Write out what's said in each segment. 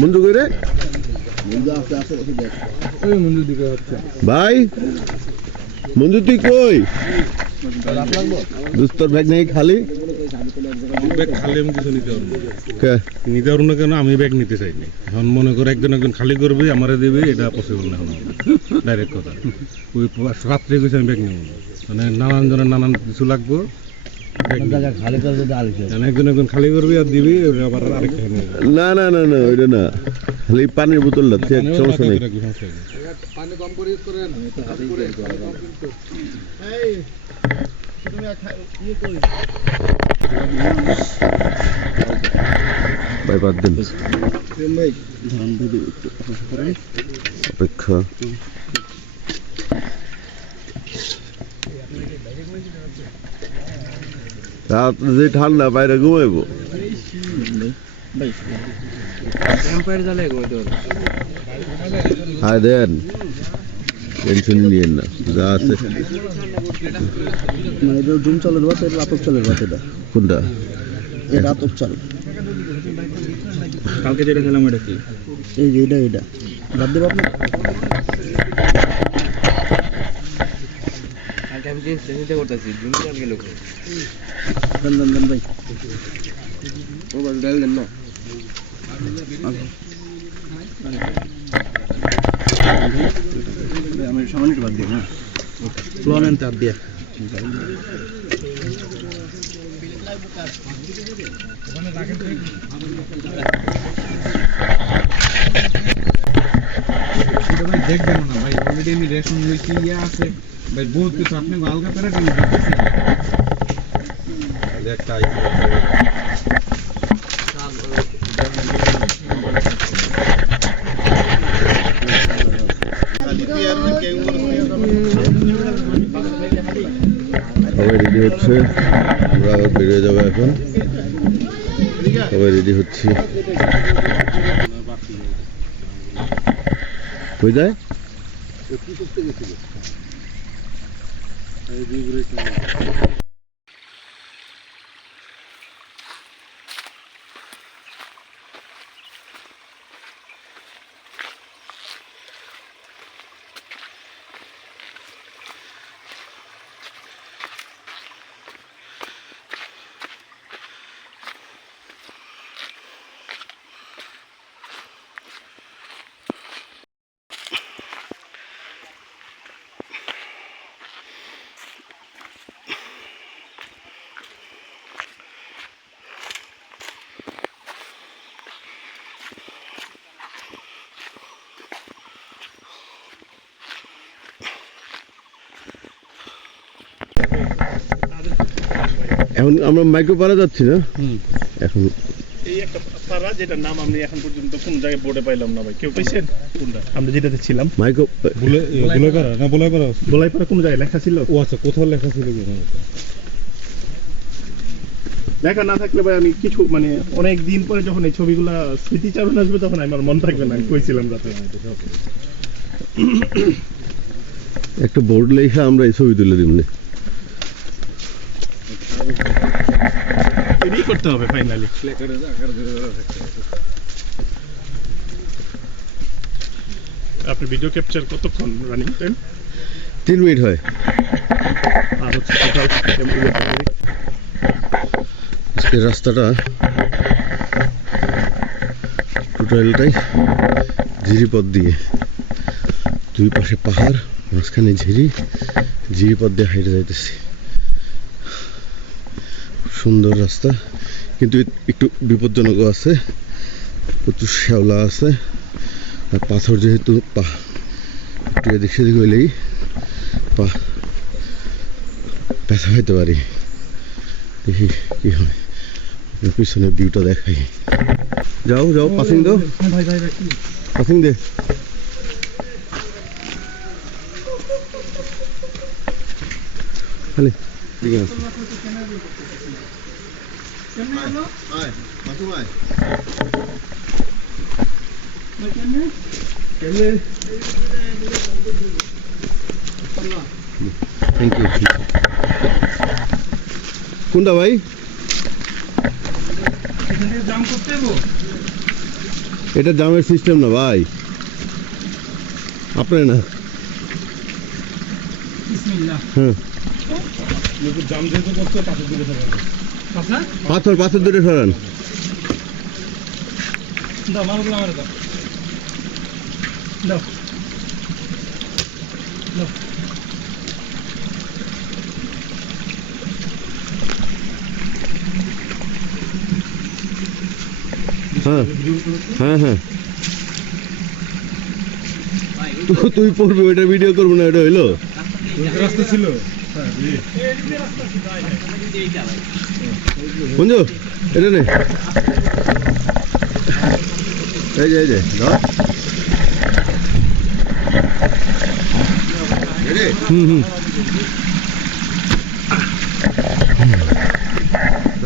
মঞ্জু কই রে ভাই মঞ্জু তুই কই দুস্তর ব্যাগ নেই খালি ব্যাগ খালি আমি কিছু নিতে পারবো না কেন আমি ব্যাগ নিতে চাইনি এখন মনে করে একজন খালি করবি আমারে দিবি এটা পসিবল না এখন ডাইরেক্ট কথা ওই রাত্রে গেছে আমি ব্যাগ নেব মানে নানান জনের নানান কিছু লাগবো একজন খালি করবি আর দিবি আবার আরেকটা না না না না ওইটা না খালি পানির বোতলটা সমস্যা নেই পানি কম করে ইউজ করেন ভাই বাদ দিন অপেক্ষা রাত যে ঠান্ডা বাইরে ঘুমাইবো হ্যাঁ দেন টেনশন নিয়েন না যা আছে জুম চালের বাস এটা আতপ চালের বাস এটা কোনটা এটা আতপ চাল কালকে যেটা খেলাম এটা কি এই যে এটা বাদ দেব আপনি কালকে আমি যে চিন্তা করতেছি জুম চাল গেল দেন ভাই ও বাস ডাল দেন না আমি সামান্য বাদ দিই না ফ্লোরেন তার দিয়ে দেখবেন না ভাই অলরেডি আমি রেশন লইছি ইয়া আছে ভাই বহুত কিছু আপনি আলগা করে দিন একটা সবাই রেডি হচ্ছে আমরা আবার বেরিয়ে যাবো এখন সবাই রেডি হচ্ছে কই যায় এখন আমরা মাইক্রো পাড়া যাচ্ছি না এখন এই একটা পাড়া যেটার নাম আমি এখন পর্যন্ত কোন জায়গায় বোর্ডে পাইলাম না ভাই কেউ পাইছেন কোনটা আমরা যেটাতে ছিলাম মাইক্রো বুলাইপাড়া না বুলাইপাড়া কোন জায়গায় লেখা ছিল ও আচ্ছা কোথাও লেখা ছিল লেখা না থাকলে ভাই আমি কিছু মানে অনেক দিন পরে যখন এই ছবিগুলা স্মৃতিচারণ আসবে তখন আমার মন থাকবে না আমি কইছিলাম রাতে একটা বোর্ড লেখা আমরা এই ছবি তুলে দিব না এটাই করতে হবে ফাইনালি আপনি ভিডিও ক্যাপচার কতক্ষণ রানিং টাইম 3 মিনিট হয় আর হচ্ছে আজকের রাস্তাটা টোটালটাই ঝিরিপথ দিয়ে দুই পাশে পাহাড় মাঝখানে ঝিরিপথ দিয়ে হাইটে যাইতেছি সুন্দর রাস্তা কিন্তু একটু বিপজ্জনকও আছে প্রচুর শ্যাওলা আছে আর পাথর যেহেতু একটু এদিক সেদিক হইলেই ব্যথা হইতে পারি দেখি কি হয় পিছনে ভিউটা দেখাই যাও যাও পাসিং দাও পাসিং দে খালি ঠিক আছে থ্যাংক ইউ কোনটা ভাই জাম করতে এটা জামের সিস্টেম না ভাই, আপনার না। হ্যাঁ, জাম যেহেতু করছে পাথর দিকে সরাবে। পাথর পাথর দূরে সরান। দাও মালগুলো আমার দাও। দাও। দাও। হ্যাঁ হ্যাঁ হ্যাঁ, তুই পড়বি ওইটা, ভিডিও করবো না, ওইটা হইলো। রাস্তা ছিল। বন্ধু এটা নে, এই যে ধর।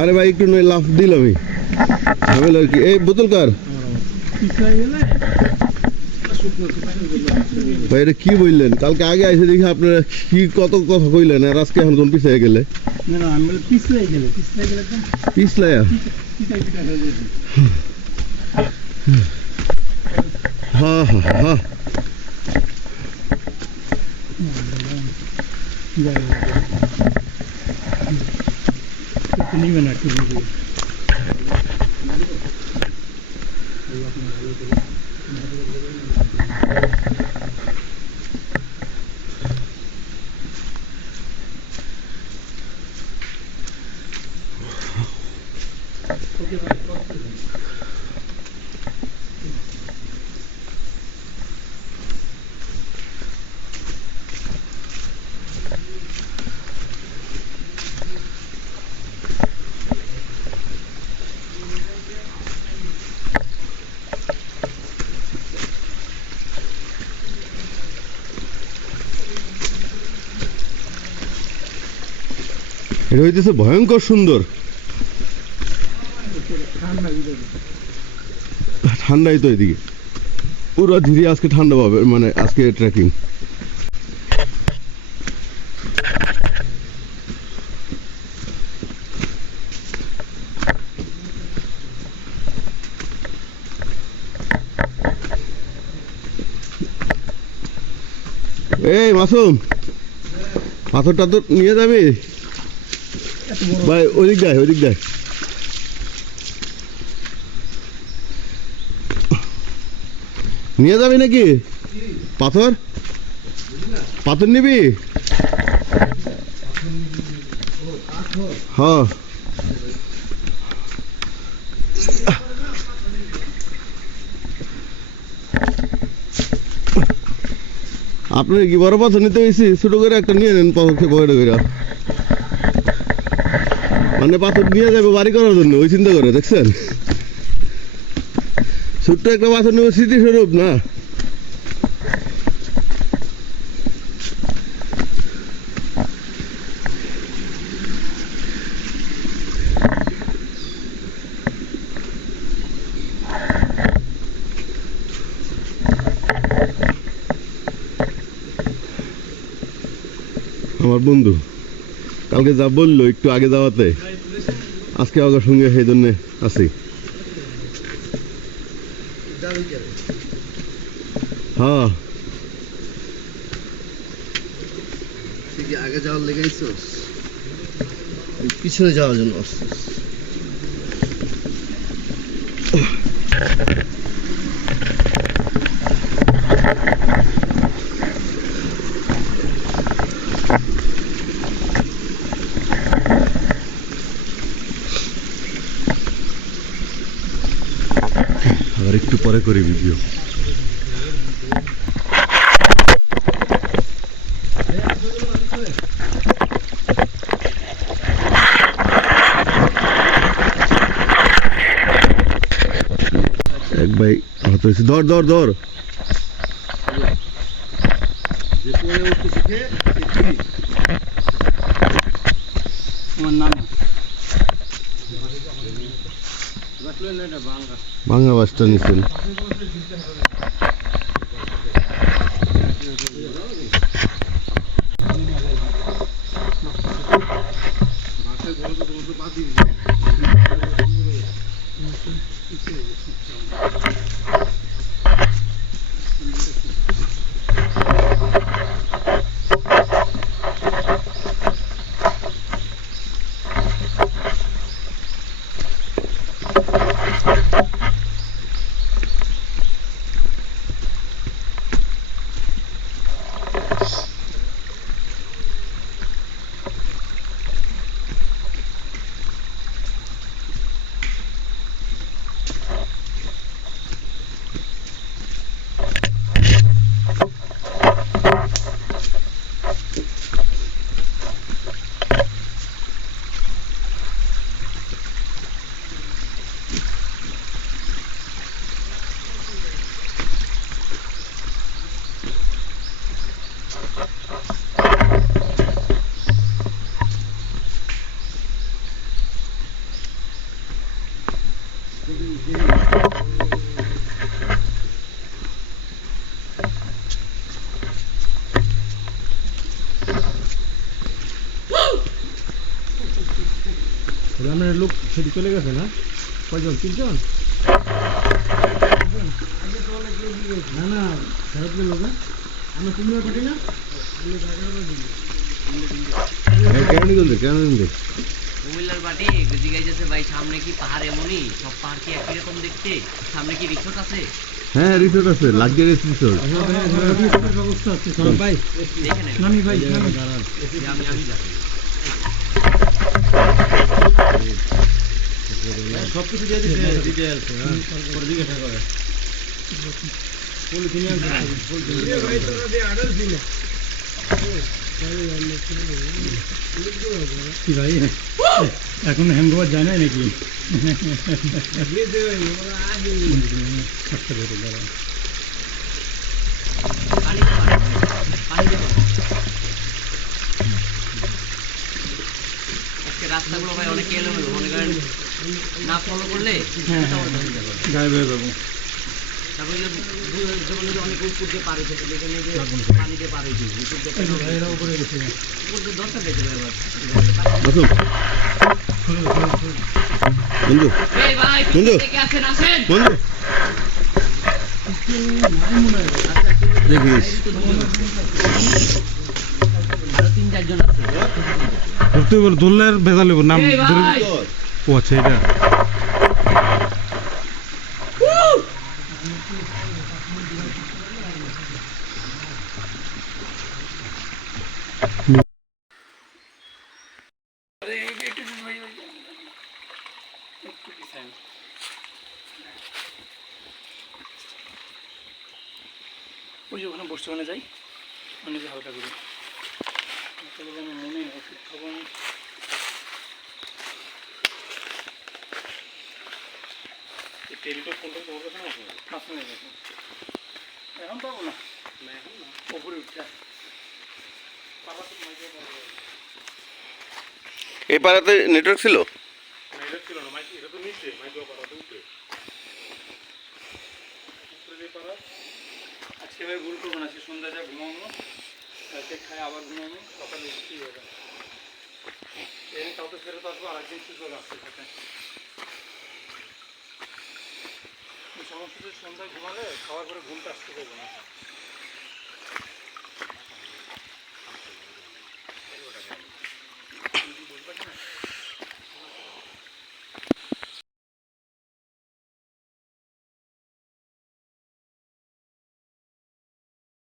আরে ভাই একটু নয় লাফ দিল আমি ঝামেলা আর কি। এই বোতল কার ভাই, এটা কি বললেন? কালকে আগে এসে দেখি আপনারা কি কত কথা কইলেন, আর আজকে এখন কোন পিছিয়ে গেলে? পিছলাইয়া হ্যাঁ হ্যাঁ হ্যাঁ, এটা হইতেছে ভয়ঙ্কর সুন্দর। ঠান্ডাই তো এদিকে পুরো ধীরে, আজকে ঠান্ডা পাবে, মানে আজকে ট্রেকিং। এই মাসুম, পাথর টাথর নিয়ে যাবি ভাই? ওদিক দেয়, ওদিক দেয়। নিয়ে যাবি নাকি পাথর? পাথর নিবি? হ্যাঁ, আপনার কি বড় পাথর নিতে হয়েছি? ছোট করে একটা নিয়ে নেন পাথর পকেটে করে, মানে পাথর নিয়ে যাবে বাড়ি করার জন্য, ওই চিন্তা করে দেখছেন। ছোট্ট একটা পাথর নেব, স্মৃতিস্বরূপ না। আমার বন্ধু কালকে যা বললো একটু আগে যাওয়াতে, আজকে আমার সঙ্গে সেই জন্যে আছি। হ্যাঁ, আগে যাওয়ার লেগে পিছনে যাওয়ার জন্য আসছিস। আবার একটু পরে করি ভিডিও। এক ভাই আহত হয়েছে, ধর ধর ধর। ভাঙা বাসটা নিচ্ছেন। গ্রামের লোক সেটি চলে গেছে না? কয়জন? 3 জন? না না, ফেরত গেল না? আমরা কুমিল্লা পাঠি না? কেন কুমিল্লার বাটি জিজ্ঞাসা ভাই সামনে কি পাহাড় এমনই সব পাহাড় কি একই রকম দেখতে? সামনে কি রিসোর্ট আছে? হ্যাঁ রিসোর্ট আছে, লাক্সারিয়াস রিসোর্ট। ব্যবস্থা আছে ভাই, দেখে নেন। নামি ভাই, আমি যাচ্ছি। সবকিছু দিয়ে দিচ্ছে ডিটেইলস, হ্যাঁ পরে জিজ্ঞাসা করে পলিথিনে কি ভাই এখন হ্যাঙ্গওভার যায় না নাকি? পানি দাও, পানি দাও। আজকে রাস্তাগুলো ভাই অনেক এলোমেলো, মনে করেন না ফলো করলে গায়ে বেয়ে যাবো। তারপরে যেমন অনেক উপর দিয়ে পার হয়েছে, দেখে নিয়ে যে পানি দিয়ে পার হয়েছে এরা উপরে গেছে উপর দিয়ে দরকার দেখে এবার আসুন বন্ধু, এই ভাই বন্ধু। থেকে আছেন আসেন। বন্ধু দেখিস আরো 3-4 জন আছে। ধরতে বলে ধরলে ভেজা লেবো নাম এই ভাই ও আচ্ছা এটা ওই যে ওখানে বসতে ওখানে যাই অনেকে হালকা করি আমি মনে ওষুধ খাবো আমি এখন পাবো না ওপরে উঠছে এই পাড়াতে নেটওয়ার্ক ছিল? আজকে ভাই ভুল করবো না, আজকে সন্ধ্যা যা ঘুমাবো, কালকে খাই আবার ঘুমাবো, সকালে উঠতে হবে। এই কাউকে ফেরত আসবো, আরেকদিন সুযোগ আসছে সাথে সমস্ত সন্ধ্যায় ঘুমালে খাওয়ার পরে ঘুমটা আসতে পারবো না।